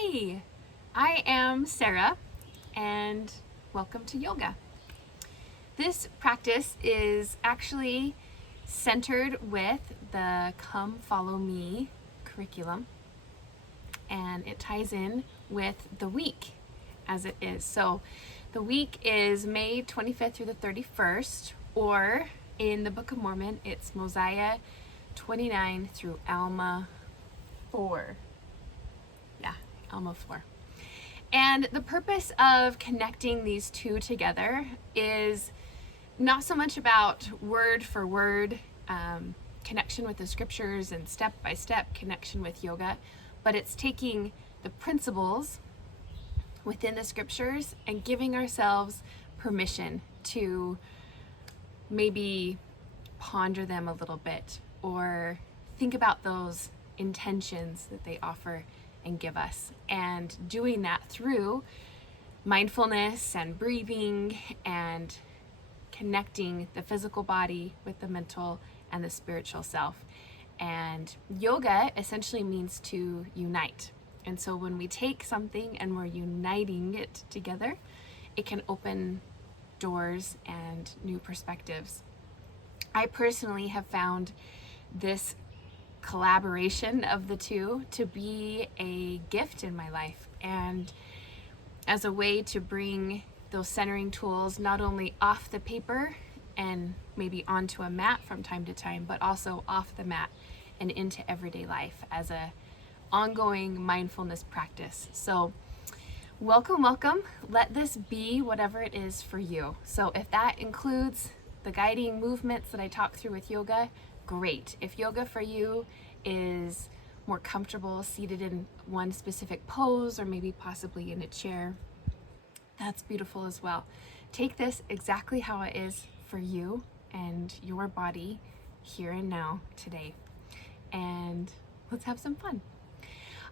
Hey, I am Sarah and welcome to yoga. This practice is actually centered with the Come Follow Me curriculum, and it ties in with the week as it is. So the week is May 25th through the 31st, or in the Book of Mormon, it's Mosiah 29 through Alma 4. Alma 4. And the purpose of connecting these two together is not so much about word for word connection with the scriptures and step-by-step connection with yoga, but it's taking the principles within the scriptures and giving ourselves permission to maybe ponder them a little bit or think about those intentions that they offer and give us, and doing that through mindfulness and breathing and connecting the physical body with the mental and the spiritual self. And yoga essentially means to unite. And so when we take something and we're uniting it together, it can open doors and new perspectives. I personally have found this collaboration of the two to be a gift in my life, and as a way to bring those centering tools not only off the paper and maybe onto a mat from time to time, but also off the mat and into everyday life as a ongoing mindfulness practice. So welcome. Let this be whatever it is for you. So if that includes the guiding movements that I talk through with yoga, great. If yoga for you is more comfortable seated in one specific pose or maybe possibly in a chair, that's beautiful as well. Take this exactly how it is for you and your body here and now today, and let's have some fun.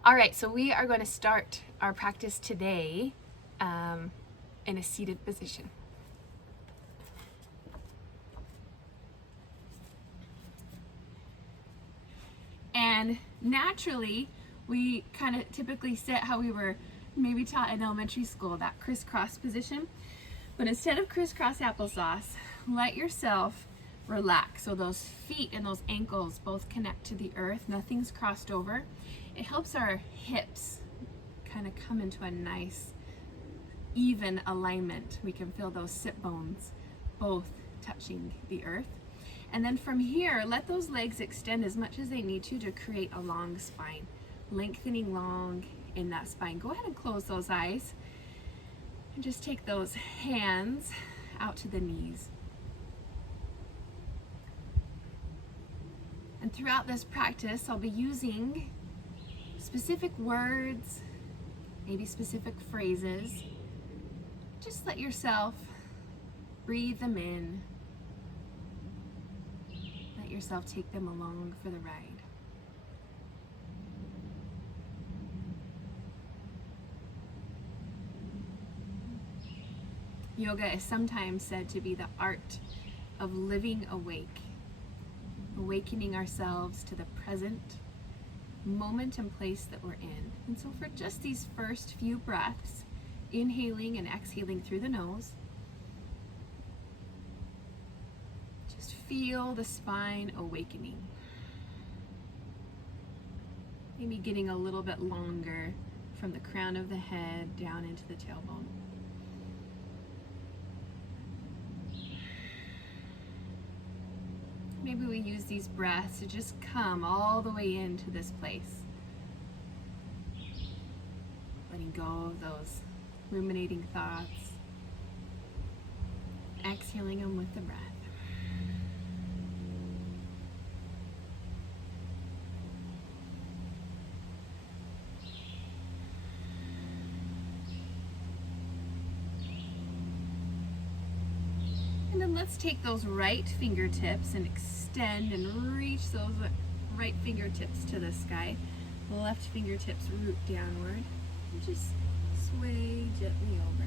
All right, so we are going to start our practice today in a seated position. And naturally, we kind of typically sit how we were maybe taught in elementary school, that crisscross position. But instead of crisscross applesauce, let yourself relax. So those feet and those ankles both connect to the earth. Nothing's crossed over. It helps our hips kind of come into a nice, even alignment. We can feel those sit bones both touching the earth. And then from here, let those legs extend as much as they need to create a long spine, lengthening long in that spine. Go ahead and close those eyes and just take those hands out to the knees. And throughout this practice, I'll be using specific words, maybe specific phrases. Just let yourself breathe them in. Let yourself take them along for the ride. Yoga is sometimes said to be the art of living awake, awakening ourselves to the present moment and place that we're in. And so for just these first few breaths, inhaling and exhaling through the nose, just feel the spine awakening. Maybe getting a little bit longer from the crown of the head down into the tailbone. Maybe we use these breaths to just come all the way into this place. Letting go of those ruminating thoughts. Exhaling them with the breath. And then let's take those right fingertips and extend and reach those right fingertips to the sky. The left fingertips root downward. And just sway gently over.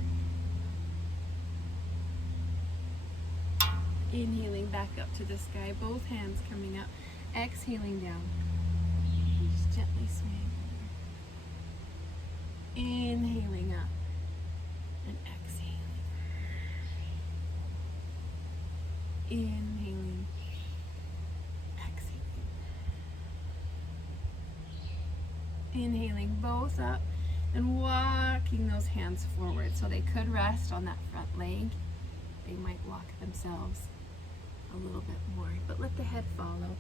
Inhaling back up to the sky, both hands coming up. Exhaling down. And just gently swaying over. Inhaling, exhaling. Inhaling both up and walking those hands forward. So they could rest on that front leg. They might walk themselves a little bit more, but let the head follow.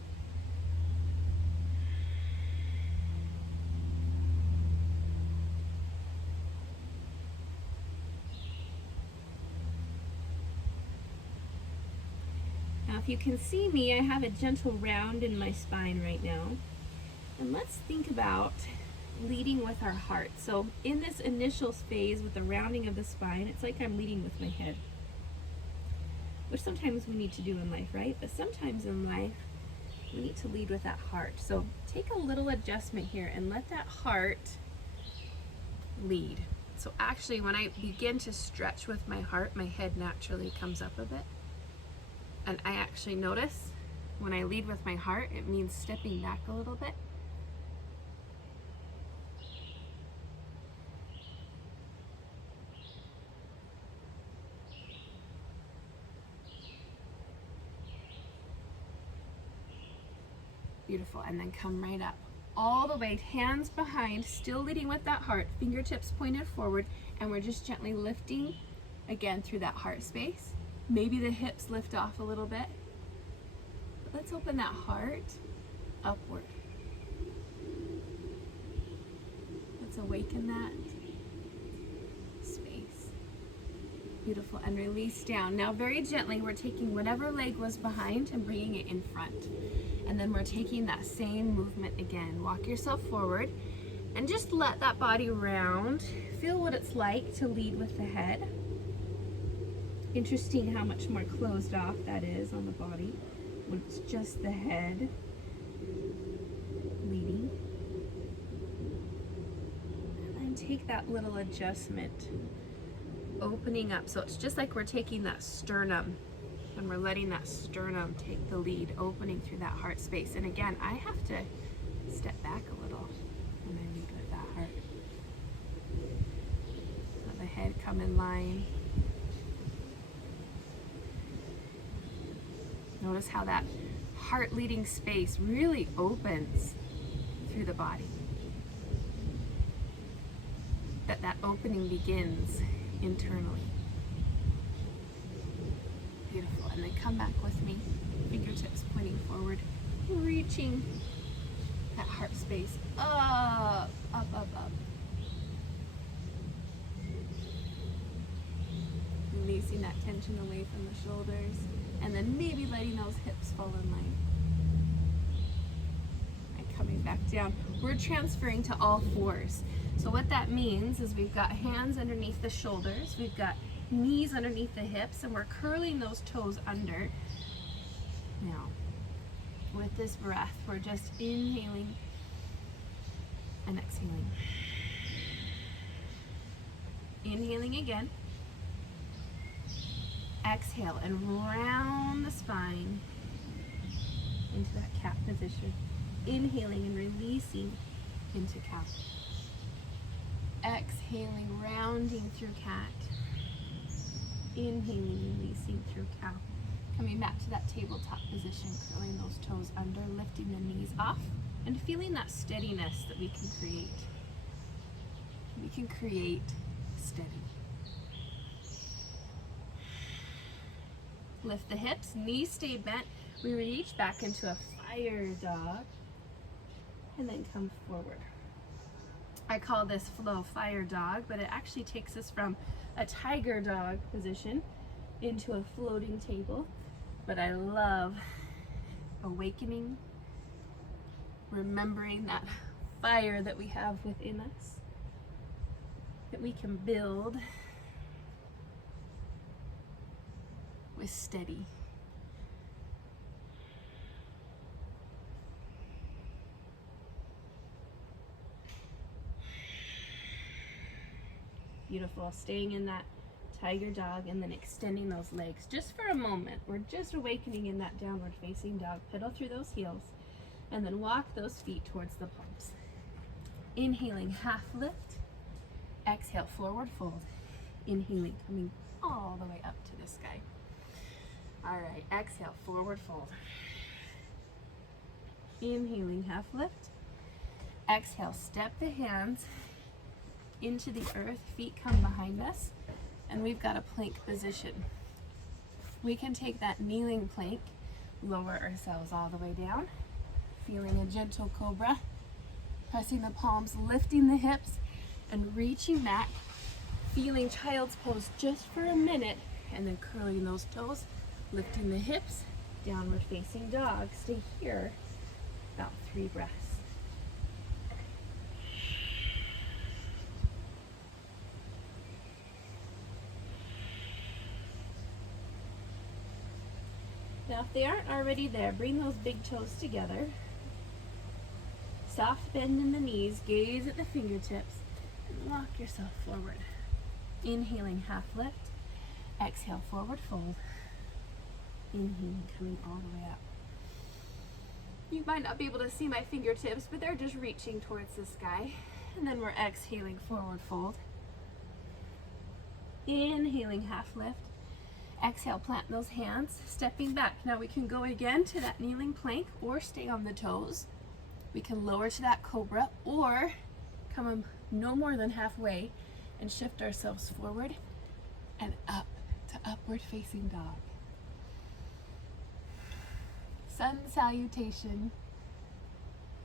Now, if you can see me, I have a gentle round in my spine right now. And let's think about leading with our heart. So in this initial phase with the rounding of the spine, it's like I'm leading with my head, which sometimes we need to do in life, right? But sometimes in life, we need to lead with that heart. So take a little adjustment here and let that heart lead. So actually, when I begin to stretch with my heart, my head naturally comes up a bit. And I actually notice when I lead with my heart, it means stepping back a little bit. Beautiful. And then come right up. All the way, hands behind, still leading with that heart, fingertips pointed forward, and we're just gently lifting again through that heart space. Maybe the hips lift off a little bit. But let's open that heart upward. Let's awaken that space. Beautiful. And release down. Now very gently, we're taking whatever leg was behind and bringing it in front. And then we're taking that same movement again. Walk yourself forward and just let that body round. Feel what it's like to lead with the head. Interesting how much more closed off that is on the body when it's just the head leading. And then take that little adjustment, opening up. So it's just like we're taking that sternum and we're letting that sternum take the lead, opening through that heart space. And again, I have to step back a little when I lead with that heart. Let the head come in line. Notice how that heart leading space really opens through the body. That opening begins internally. Beautiful. And then come back with me, fingertips pointing forward, reaching that heart space up, up, up, up. Releasing that tension away from the shoulders. And then maybe letting those hips fall in line. And coming back down. We're transferring to all fours. So what that means is we've got hands underneath the shoulders, we've got knees underneath the hips, and we're curling those toes under. Now, with this breath, we're just inhaling and exhaling. Inhaling again. Exhale and round the spine into that cat position. Inhaling and releasing into cow. Exhaling, rounding through cat. Inhaling, releasing through cow. Coming back to that tabletop position, curling those toes under, lifting the knees off, and feeling that steadiness that we can create. We can create steady. Lift the hips, knees stay bent. We reach back into a fire dog and then come forward. I call this flow fire dog, but it actually takes us from a tiger dog position into a floating table. But I love awakening, remembering that fire that we have within us, that we can build with steady. Beautiful. Staying in that tiger dog and then extending those legs just for a moment. We're just awakening in that downward facing dog. Pedal through those heels and then walk those feet towards the palms. Inhaling, half lift. Exhale, forward fold. Inhaling, coming all the way up to the sky. All right, exhale, forward fold. Inhaling, half lift. Exhale, step the hands into the earth, feet come behind us, and we've got a plank position. We can take that kneeling plank, lower ourselves all the way down, feeling a gentle cobra, pressing the palms, lifting the hips, and reaching back, feeling child's pose just for a minute, and then curling those toes, lifting the hips, downward facing dog. Stay here about 3 breaths. Now, if they aren't already there, bring those big toes together. Soft bend in the knees, gaze at the fingertips, and rock yourself forward. Inhaling, half lift. Exhale, forward fold. Inhaling, coming all the way up. You might not be able to see my fingertips, but they're just reaching towards the sky. And then we're exhaling, forward fold. Inhaling, half lift. Exhale, plant those hands, stepping back. Now we can go again to that kneeling plank or stay on the toes. We can lower to that cobra or come no more than halfway and shift ourselves forward and up to upward facing dog. Sun salutation,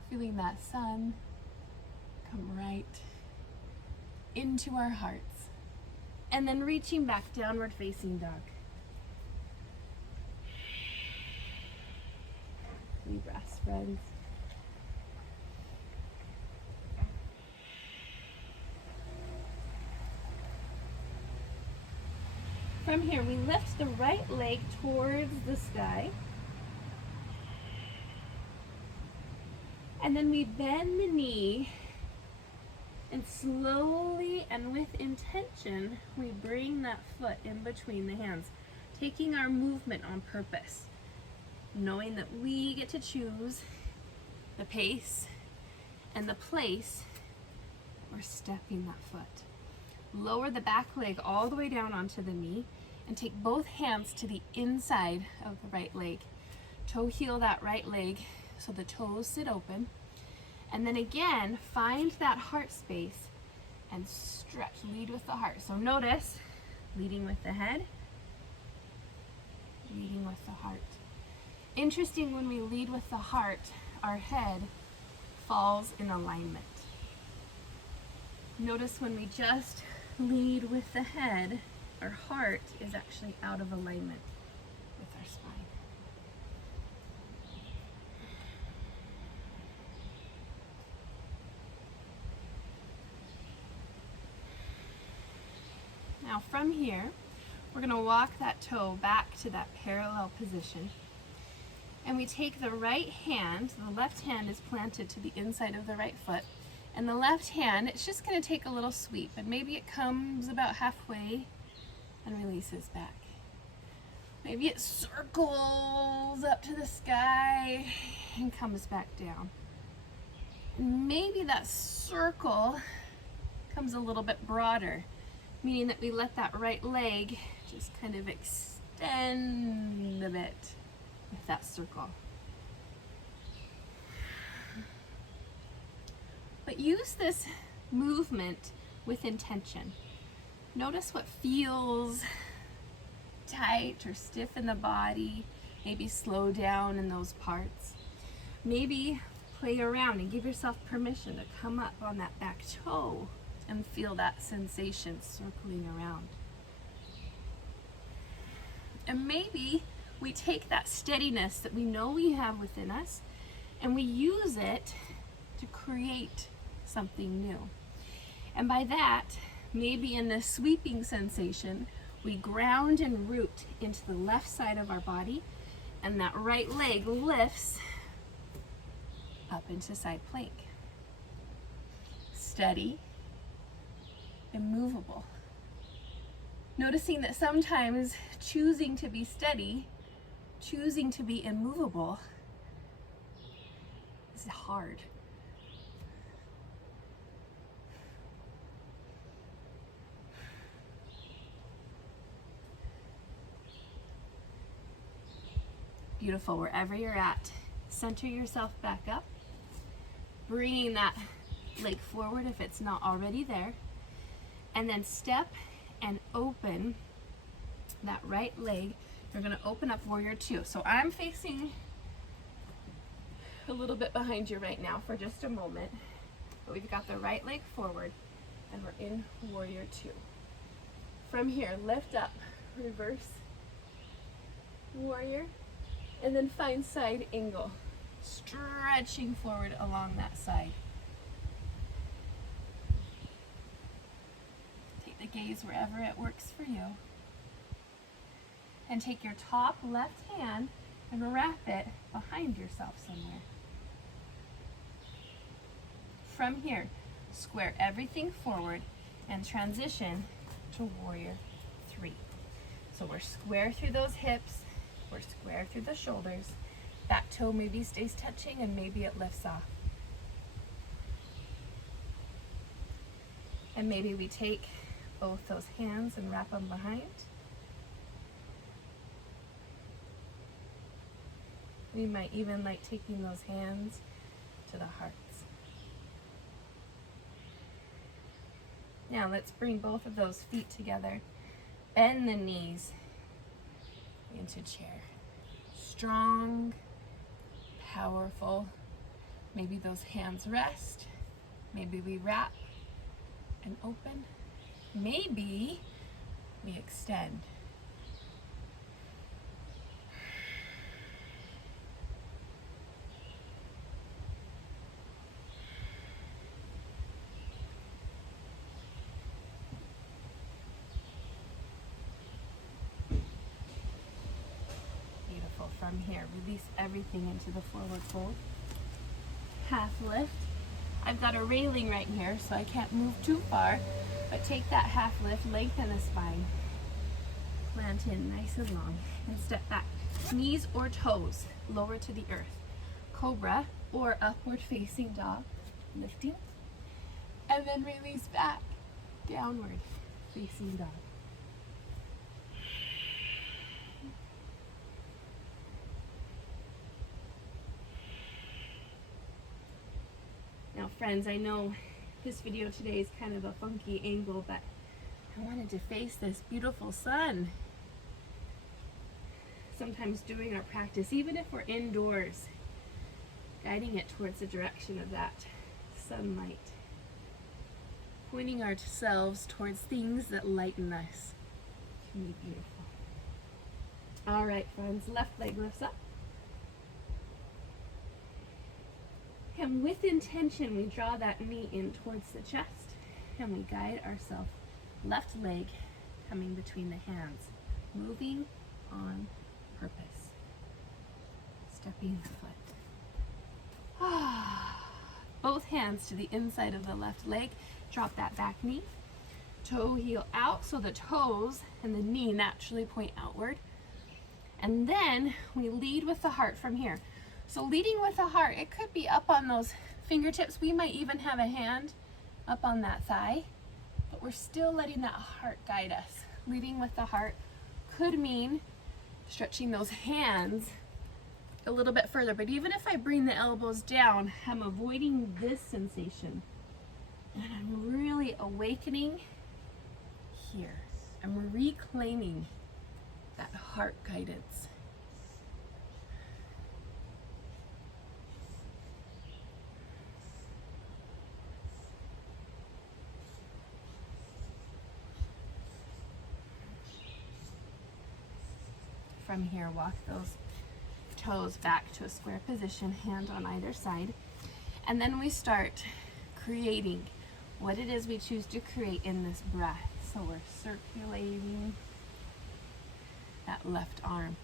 feeling that sun come right into our hearts. And then reaching back, downward facing dog. 3 breaths, friends. From here, we lift the right leg towards the sky. And then we bend the knee, and slowly and with intention, we bring that foot in between the hands, taking our movement on purpose, knowing that we get to choose the pace and the place we're stepping that foot. Lower the back leg all the way down onto the knee and take both hands to the inside of the right leg. Toe heel that right leg so the toes sit open. And then again, find that heart space and stretch, lead with the heart. So notice, leading with the head, leading with the heart. Interesting, when we lead with the heart, our head falls in alignment. Notice when we just lead with the head, our heart is actually out of alignment with our spine. Now from here, we're going to walk that toe back to that parallel position. And we take the right hand, the left hand is planted to the inside of the right foot. And the left hand, it's just going to take a little sweep. And maybe it comes about halfway and releases back. Maybe it circles up to the sky and comes back down. And maybe that circle comes a little bit broader, meaning that we let that right leg just kind of extend a bit with that circle. But use this movement with intention. Notice what feels tight or stiff in the body. Maybe slow down in those parts. Maybe play around and give yourself permission to come up on that back toe and feel that sensation circling around. And maybe we take that steadiness that we know we have within us and we use it to create something new. And by that, maybe in this sweeping sensation, we ground and root into the left side of our body, and that right leg lifts up into side plank. Steady, immovable. Noticing that sometimes choosing to be steady, choosing to be immovable is hard. Beautiful. Wherever you're at, center yourself back up, bringing that leg forward if it's not already there, and then step and open that right leg. You're going to open up warrior two. So I'm facing a little bit behind you right now for just a moment, but we've got the right leg forward and we're in warrior two. From here, lift up, reverse warrior, and then find side angle, stretching forward along that side. Take the gaze wherever it works for you. And take your top left hand and wrap it behind yourself somewhere. From here, square everything forward and transition to warrior three. So we're square through those hips, we're square through the shoulders. That toe maybe stays touching and maybe it lifts off. And maybe we take both those hands and wrap them behind. We might even like taking those hands to the hearts. Now let's bring both of those feet together. Bend the knees into chair. Strong, powerful. Maybe those hands rest. Maybe we wrap and open. Maybe we extend. From here, release everything into the forward fold. Half lift. I've got a railing right here, so I can't move too far, but take that half lift, lengthen the spine, plant in nice and long, and step back. Knees or toes lower to the earth. Cobra or upward facing dog, lifting, and then release back, downward facing dog. Now friends, I know this video today is kind of a funky angle, but I wanted to face this beautiful sun. Sometimes doing our practice, even if we're indoors, guiding it towards the direction of that sunlight. Pointing ourselves towards things that lighten us can be beautiful. All right, friends, left leg lifts up. And with intention, we draw that knee in towards the chest and we guide ourselves. Left leg coming between the hands, moving on purpose. Stepping the foot. Both hands to the inside of the left leg. Drop that back knee. Toe heel out so the toes and the knee naturally point outward. And then we lead with the heart from here. So leading with the heart, it could be up on those fingertips. We might even have a hand up on that thigh, but we're still letting that heart guide us. Leading with the heart could mean stretching those hands a little bit further, but even if I bring the elbows down, I'm avoiding this sensation. And I'm really awakening here. I'm reclaiming that heart guidance. From here, walk those toes back to a square position, hand on either side. And then we start creating what it is we choose to create in this breath. So we're circulating that left arm,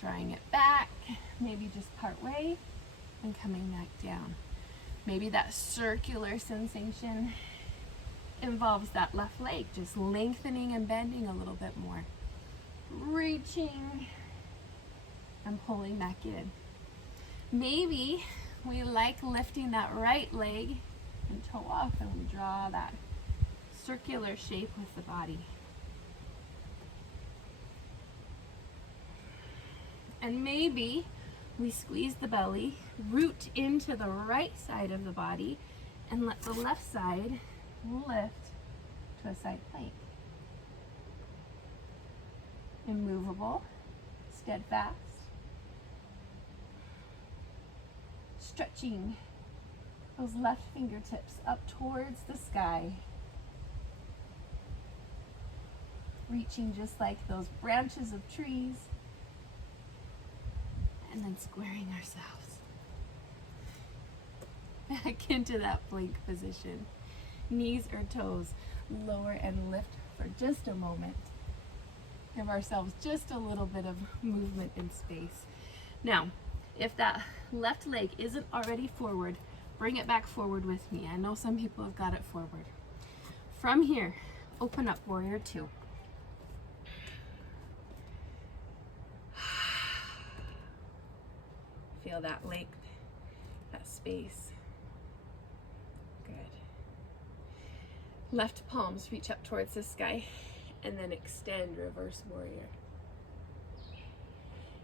drawing it back, maybe just part way, and coming back down. Maybe that circular sensation involves that left leg, just lengthening and bending a little bit more. Reaching and pulling back in. Maybe we like lifting that right leg and toe off and we draw that circular shape with the body. And maybe we squeeze the belly, root into the right side of the body, and let the left side lift to a side plank. Immovable, steadfast. Stretching those left fingertips up towards the sky. Reaching just like those branches of trees. And then squaring ourselves back into that plank position. Knees or toes lower and lift for just a moment. Give ourselves just a little bit of movement in space. Now, if that left leg isn't already forward, bring it back forward with me. I know some people have got it forward. From here, open up warrior two. Feel that length, that space. Good. Left palms reach up towards the sky and then extend, reverse warrior.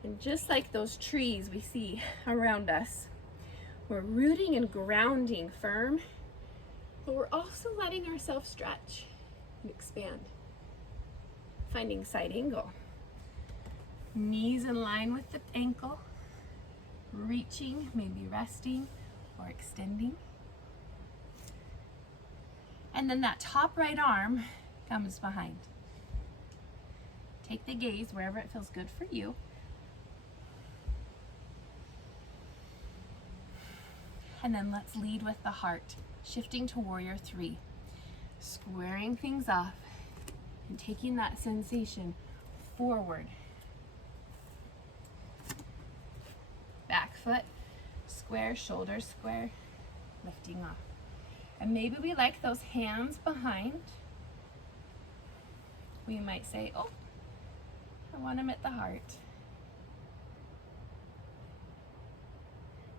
And just like those trees we see around us, we're rooting and grounding firm, but we're also letting ourselves stretch and expand. Finding side angle. Knees in line with the ankle. Reaching, maybe resting or extending. And then that top right arm comes behind. Take the gaze wherever it feels good for you. And then let's lead with the heart, shifting to warrior three. Squaring things off and taking that sensation forward. Back foot, square, shoulders square, lifting off. And maybe we like those hands behind. We might say, oh, I want them at the heart.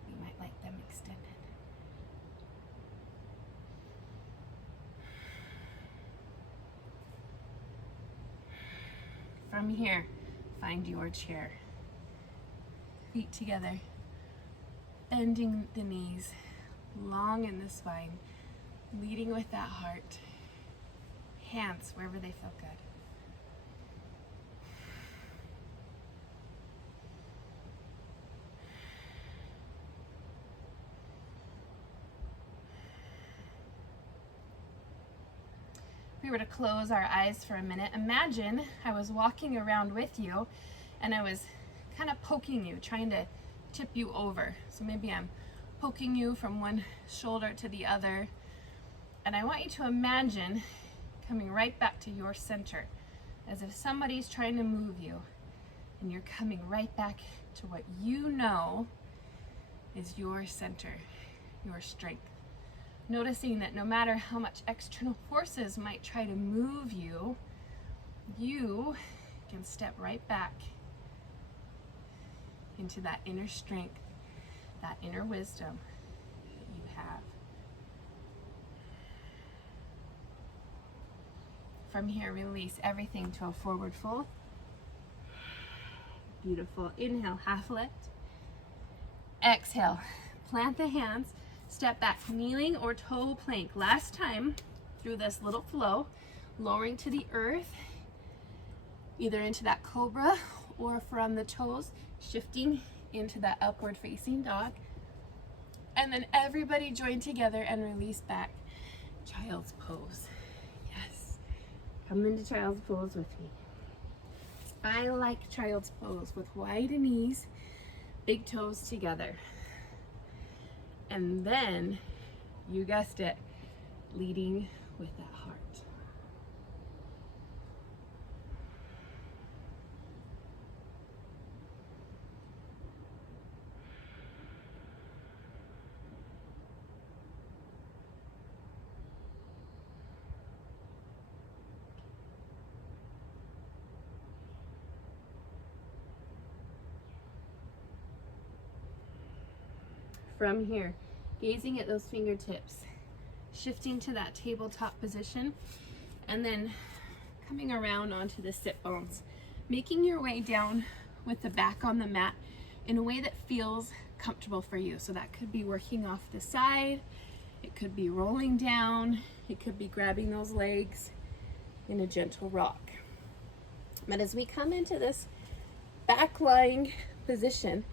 We might like them extended. From here, find your chair. Feet together, bending the knees, long in the spine, leading with that heart. Hands wherever they feel good. If we were to close our eyes for a minute, imagine I was walking around with you and I was kind of poking you, trying to tip you over. So maybe I'm poking you from one shoulder to the other. And I want you to imagine coming right back to your center, as if somebody's trying to move you and you're coming right back to what you know is your center, your strength. Noticing that no matter how much external forces might try to move you, you can step right back into that inner strength, that inner wisdom that you have. From here, release everything to a forward fold. Beautiful. Inhale, half lift. Exhale, plant the hands, step back, kneeling or toe plank. Last time through this little flow, lowering to the earth, either into that cobra or from the toes, shifting into that upward facing dog. And then everybody join together and release back. Child's pose. Yes. Come into child's pose with me. I like child's pose with wide knees, big toes together. And then, you guessed it, leading with that heart. From here, gazing at those fingertips, shifting to that tabletop position, and then coming around onto the sit bones, making your way down with the back on the mat in a way that feels comfortable for you. So that could be working off the side, it could be rolling down, it could be grabbing those legs in a gentle rock. But as we come into this back lying position,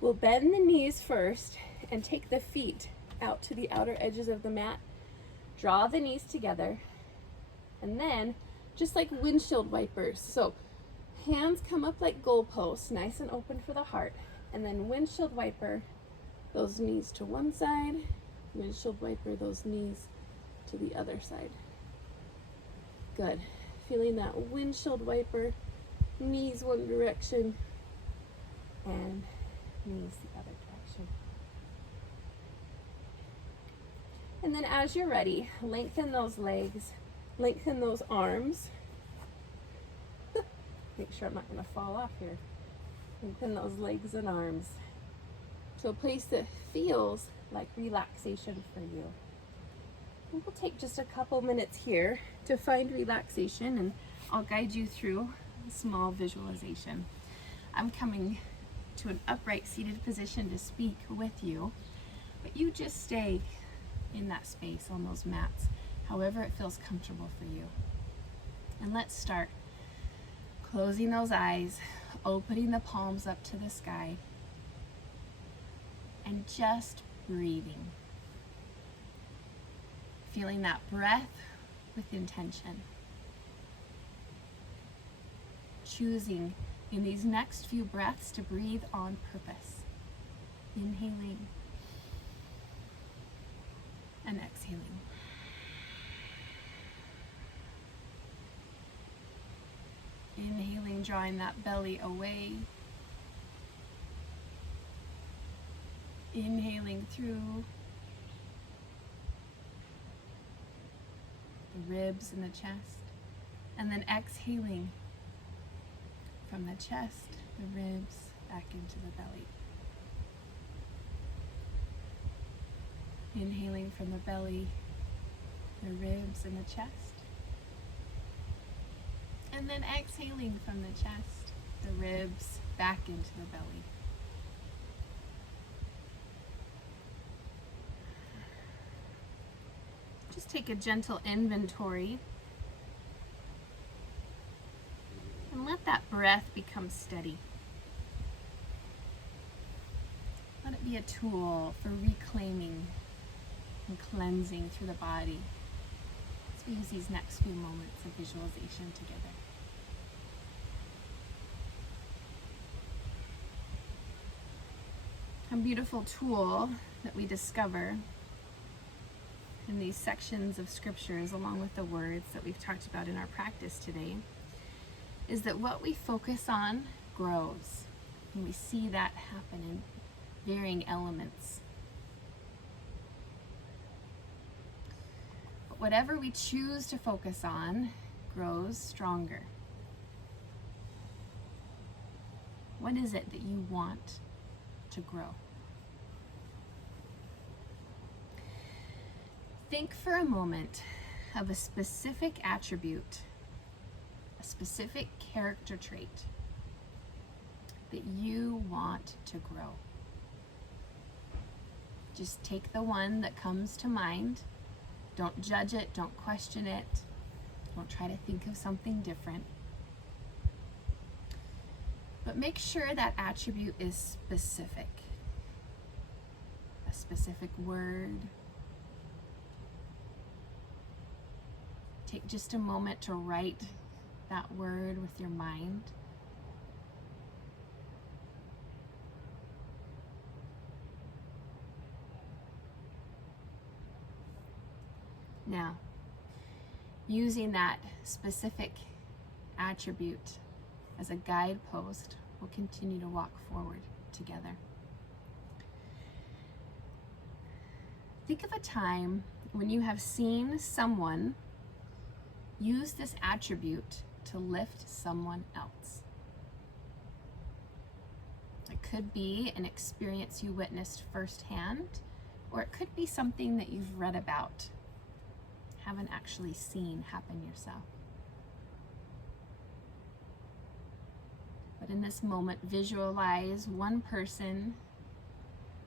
we'll bend the knees first and take the feet out to the outer edges of the mat. Draw the knees together, and then just like windshield wipers. So hands come up like goalposts, nice and open for the heart, and then windshield wiper those knees to one side, windshield wiper those knees to the other side. Good. Feeling that windshield wiper, knees one direction and knees the other direction. And then as you're ready, lengthen those legs, lengthen those arms. Make sure I'm not going to fall off here. Lengthen those legs and arms to a place that feels like relaxation for you. And we'll take just a couple minutes here to find relaxation, and I'll guide you through a small visualization. I'm coming to an upright seated position to speak with you, but you just stay in that space on those mats, however it feels comfortable for you. And let's start closing those eyes, opening the palms up to the sky, and just breathing. Feeling that breath with intention. Choosing in these next few breaths to breathe on purpose. Inhaling and exhaling. Inhaling, drawing that belly away. Inhaling through the ribs and the chest, and then exhaling from the chest, the ribs, back into the belly. Inhaling from the belly, the ribs and the chest, and then exhaling from the chest, the ribs, back into the belly. Just take a gentle inventory and let that breath become steady. Let it be a tool for reclaiming and cleansing through the body as we use these next few moments of visualization together. A beautiful tool that we discover in these sections of scriptures, along with the words that we've talked about in our practice today, is that what we focus on grows. And we see that happen in varying elements. But whatever we choose to focus on grows stronger. What is it that you want to grow? Think for a moment of a specific attribute, a specific character trait that you want to grow. Just take the one that comes to mind. Don't judge it, don't question it. Don't try to think of something different. But make sure that attribute is specific. A specific word. Take just a moment to write that word with your mind. Now, using that specific attribute as a guidepost, we'll continue to walk forward together. Think of a time when you have seen someone use this attribute to lift someone else. It could be an experience you witnessed firsthand, or it could be something that you've read about, haven't actually seen happen yourself. But in this moment, visualize one person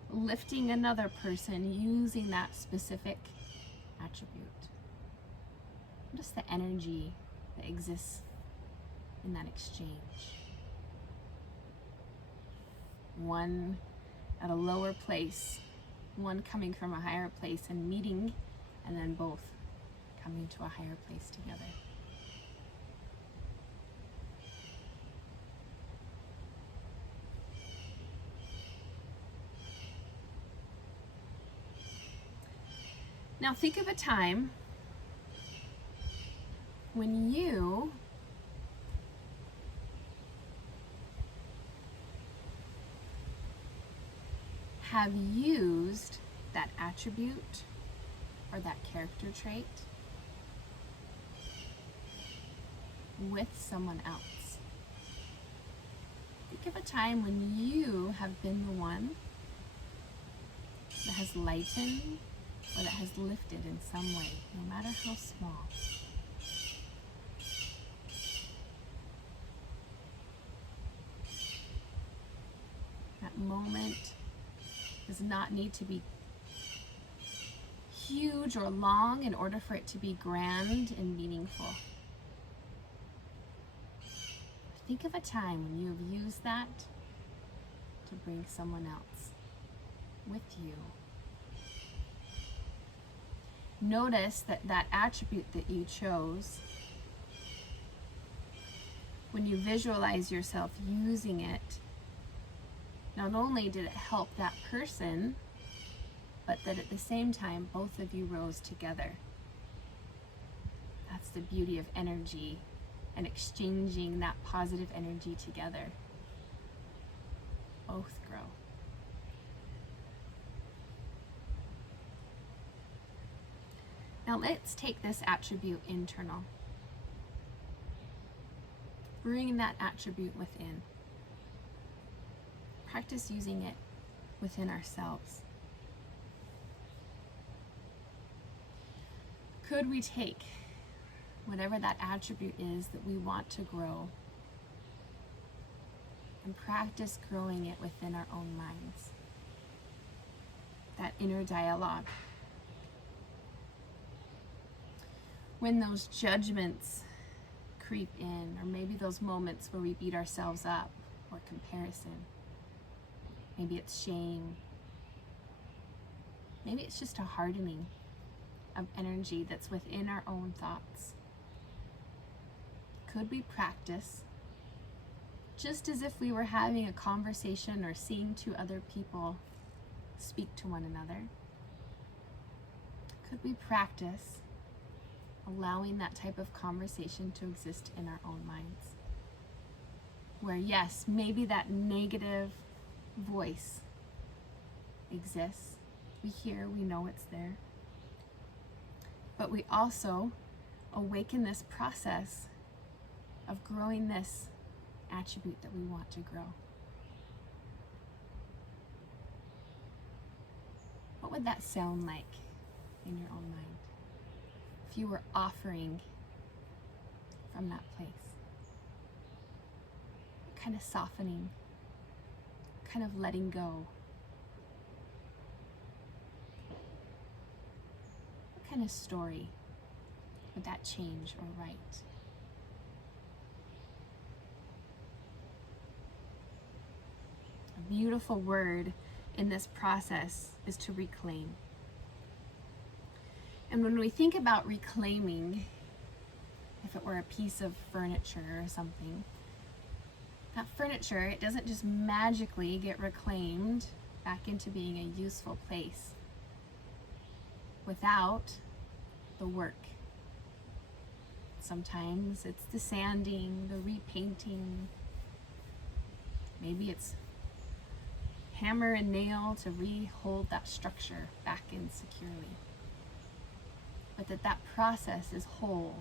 lifting another person using that specific attribute. Just the energy that exists in that exchange. One at a lower place, one coming from a higher place and meeting, and then both coming to a higher place together. Now think of a time when you have used that attribute or that character trait with someone else. Think of a time when you have been the one that has lightened or that has lifted in some way, no matter how small. That moment does not need to be huge or long in order for it to be grand and meaningful. Think of a time when you have used that to bring someone else with you. Notice that that attribute that you chose, when you visualize yourself using it, not only did it help that person, but that at the same time, both of you rose together. That's the beauty of energy and exchanging that positive energy together. Both grow. Now let's take this attribute internal. Bring that attribute within. Practice using it within ourselves. Could we take whatever that attribute is that we want to grow and practice growing it within our own minds? That inner dialogue. When those judgments creep in, or maybe those moments where we beat ourselves up, or comparison, maybe it's shame, maybe it's just a hardening of energy that's within our own thoughts. Could we practice, just as if we were having a conversation or seeing two other people speak to one another, could we practice allowing that type of conversation to exist in our own minds? Where yes, maybe that negative voice exists. We hear, we know it's there. But we also awaken this process of growing this attribute that we want to grow. What would that sound like in your own mind if you were offering from that place? What kind of softening, what kind of letting go? What kind of story would that change or write? A beautiful word in this process is to reclaim. And when we think about reclaiming, if it were a piece of furniture or something, that furniture, it doesn't just magically get reclaimed back into being a useful place without the work. Sometimes it's the sanding, the repainting. Maybe it's hammer and nail to re-hold that structure back in securely. But that process is whole.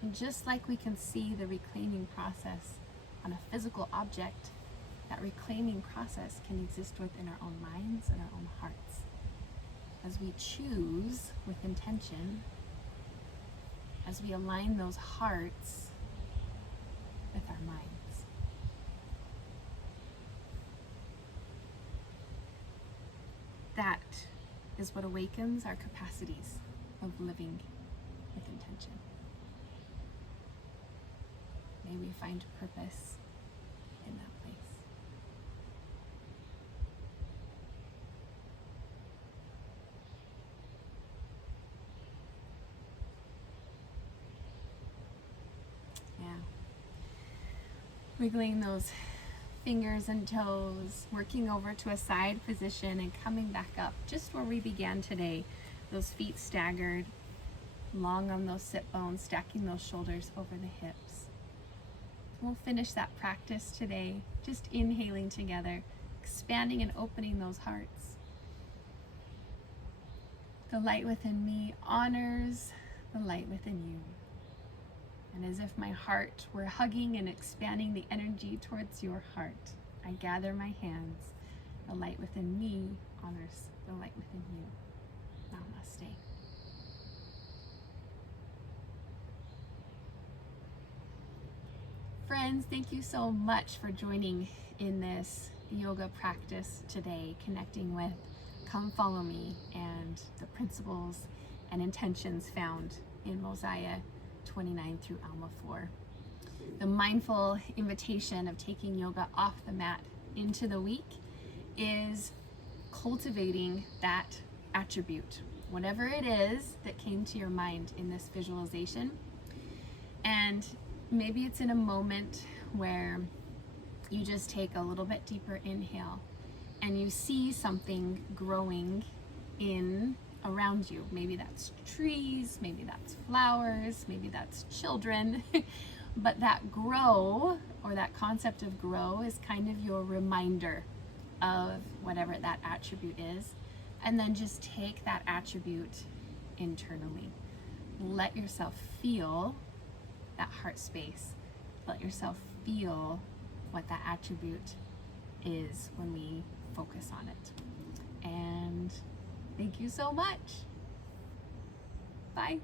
And just like we can see the reclaiming process on a physical object, that reclaiming process can exist within our own minds and our own hearts. As we choose with intention, as we align those hearts with our minds. That is what awakens our capacities of living with intention. May we find purpose in that place. Yeah. Wiggling those fingers and toes, working over to a side position and coming back up just where we began today. Those feet staggered, long on those sit bones, stacking those shoulders over the hips. We'll finish that practice today, just inhaling together, expanding and opening those hearts. The light within me honors the light within you. And as if my heart were hugging and expanding the energy towards your heart, I gather my hands. The light within me honors the light within you. Namaste. Friends, thank you so much for joining in this yoga practice today, connecting with Come Follow Me and the principles and intentions found in Mosiah 29 through Alma 4. The mindful invitation of taking yoga off the mat into the week is cultivating that attribute, whatever it is that came to your mind in this visualization. And maybe it's in a moment where you just take a little bit deeper inhale and you see something growing in around you. Maybe that's trees, maybe that's flowers, maybe that's children. But that grow, or that concept of grow, is kind of your reminder of whatever that attribute is. And then just take that attribute internally. Let yourself feel that heart space. Let yourself feel what that attribute is when we focus on it. And thank you so much. Bye.